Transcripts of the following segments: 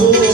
amor.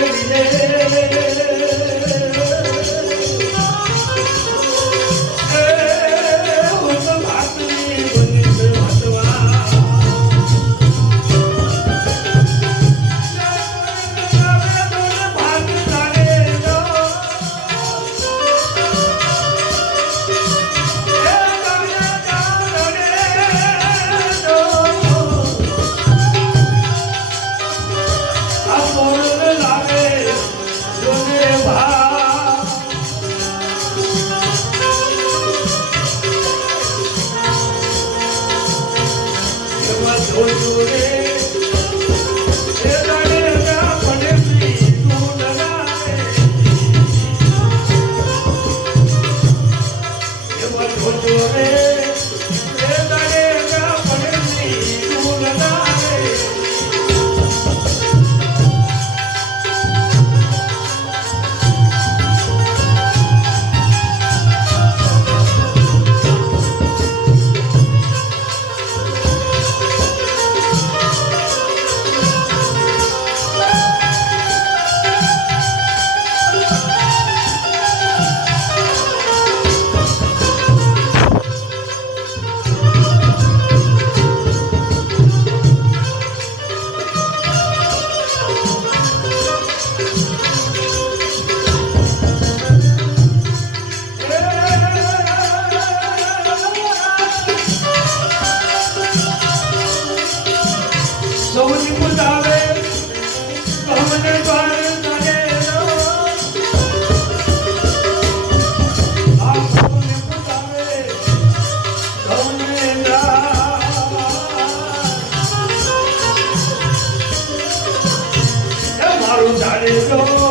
લાગે I'm not gone.